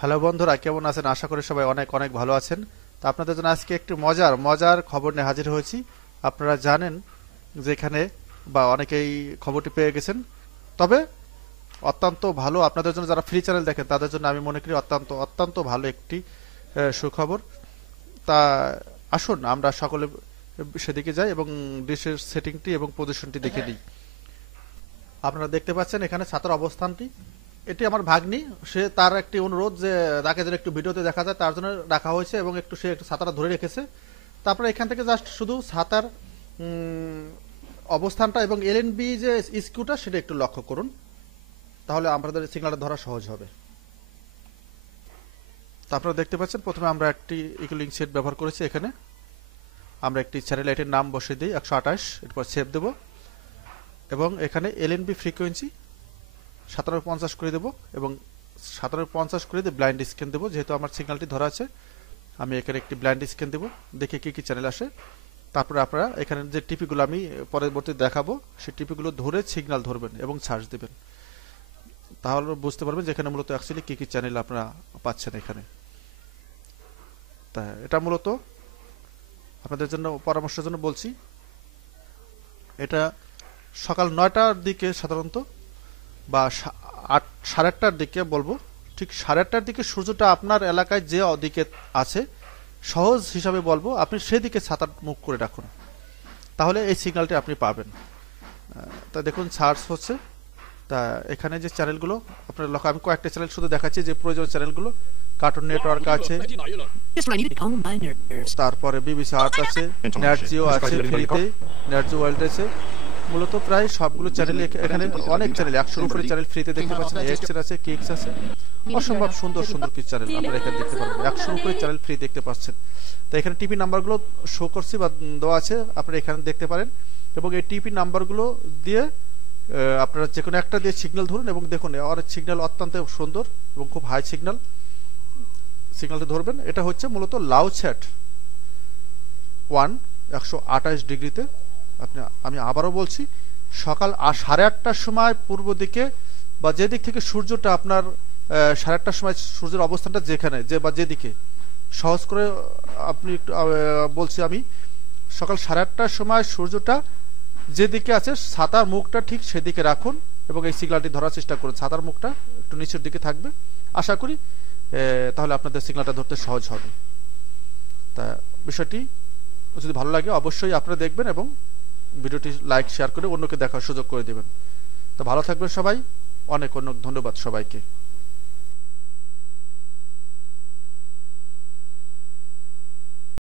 Hello বন্ধুরা, কেমন আছেন? আশা করি সবাই অনেক অনেক ভালো আছেন। তো আপনাদের জন্য আজকে একটি মজার মজার খবর নিয়ে হাজির হয়েছি। আপনারা জানেন যে এখানে বা অনেকেই খবরটি পেয়ে গেছেন, তবে অত্যন্ত ভালো আপনাদের জন্য, যারা ফ্রি চ্যানেল দেখেন তাদের জন্য আমি মনে করি অত্যন্ত অত্যন্ত ভালো একটি সুখবর। তা আসুন আমরা সকলে সেদিকে যাই এবং ডিশের সেটিংটি এবং পজিশনটি দেখে নিই। আপনারা দেখতে পাচ্ছেন এখানে ছাতার অবস্থানটি। এটি আমার ভাগ্নি, সে তার একটি অনুরোধ যে তাকে যেন একটু ভিডিওতে দেখা যায় তার জন্য রাখা হয়েছে এবং সে একটু ছাতাটা ধরে রেখেছে। তারপরে এখান থেকে জাস্ট শুধু ছাতার অবস্থানটা এবং এলএনবি যে স্কিউটা সেটা একটু লক্ষ্য করুন, তাহলে আমাদের সিগন্যালটা ধরা সহজ হবে। তো আপনারা দেখতে পাচ্ছেন প্রথমে আমরা একটি ইকুয়ালিং সেট ব্যবহার করেছি। এখানে আমরা একটি চ্যানেল লাইটের নাম বসিয়ে দিই 128, এরপর সেভ দেব এবং এখানে এলএনবি ফ্রিকোয়েন্সি 5750 করে দেবো এবং 5750 করে দিয়ে ব্লাইন্ড স্ক্যান দেবো। যেহেতু আমার সিগন্যালটি ধরা আছে, আমি এখানে একটি ব্লাইন্ড স্ক্যান দেবো, দেখে কি কি চ্যানেল আসে। তারপরে আপনারা এখানে যে টিপিগুলো আমি পরবর্তী দেখাবো সেই টিপিগুলো ধরে সিগন্যাল ধরবেন এবং সার্চ দেবেন, তাহলে বুঝতে পারবেন যে এখানে মূলত অ্যাকচুয়ালি কি কি চ্যানেল আপনারা পাচ্ছেন এখানে। তা এটা মূলত আপনাদের জন্য পরামর্শের জন্য বলছি। এটা সকাল 9টার দিকে সাধারণত বা 8:30টার দিকে বলবো, ঠিক 8:30টার দিকে সূর্যটা আপনার এলাকায় যে দিকে আছে, সহজ হিসাবে বলবো আপনি সেদিকে ছাতার মুখ করে রাখুন, তাহলে এই সিগন্যালটি আপনি পাবেন। তা দেখুন সার্চ হচ্ছে। তা এখানে যে চ্যানেলগুলো আপনার লক্ষ্য, আমি কয়েকটা চ্যানেল শুধু দেখাচ্ছি যে প্রয়োজনীয় চ্যানেলগুলো। কার্টুন নেটওয়ার্ক আছে, তারপরে বিবিসি আর্থ আছে, নেট জিও আছে ফ্রিতে, নেট জিও ওয়ার্ল্ড আছে। মূলত প্রায় সবগুলো চ্যানেল এখানে, অনেক চ্যানেল 100-এর উপরে চ্যানেল ফ্রিতে দেখতে পাচ্ছেন। এক্স আছে, কিক্স আছে, অসম্ভব সুন্দর সুন্দর কিছু চ্যানেল আপনারা এখানে দেখতে পারবেন। 100-এর উপরে চ্যানেল ফ্রি দেখতে পাচ্ছেন। তো এখানে টিপি নাম্বারগুলো শো করছি বা দেওয়া আছে, আপনারা এখানে দেখতে পারেন এবং এই টিপি নাম্বারগুলো দিয়ে আপনারা যে কোনো একটা দিয়ে সিগন্যাল ধরুন এবং দেখুন আর সিগন্যাল অত্যন্ত সুন্দর এবং খুব হাই সিগন্যালটা ধরবেন। এটা হচ্ছে মূলত লাউচ্যাট 1 128 ডিগ্রিতে। আমি আবারও বলছি, সকাল 8:30টার সময় পূর্ব দিকে বা যে দিক থেকে সূর্যটা আপনার 8:30টার সময় সূর্যের অবস্থানটা যেখানে বা যেদিকে, সহজ করে আপনি একটু বলছি আমি, সকাল 8:30টার সময় সূর্যটা যেদিকে আছে ছাতার মুখটা ঠিক সেদিকে রাখুন এবং এই সিগন্যালটি ধরার চেষ্টা করুন। ছাতার মুখটা একটু নিচের দিকে থাকবে, আশা করি তাহলে আপনাদের সিগন্যালটা ধরতে সহজ হবে। তা বিষয়টি যদি ভালো লাগে অবশ্যই আপনারা দেখবেন এবং ভিডিওটি লাইক শেয়ার করে অন্যকে দেখার সুযোগ করে দেবেন। তো ভালো থাকবেন সবাই, অনেক অনেক ধন্যবাদ সবাইকে।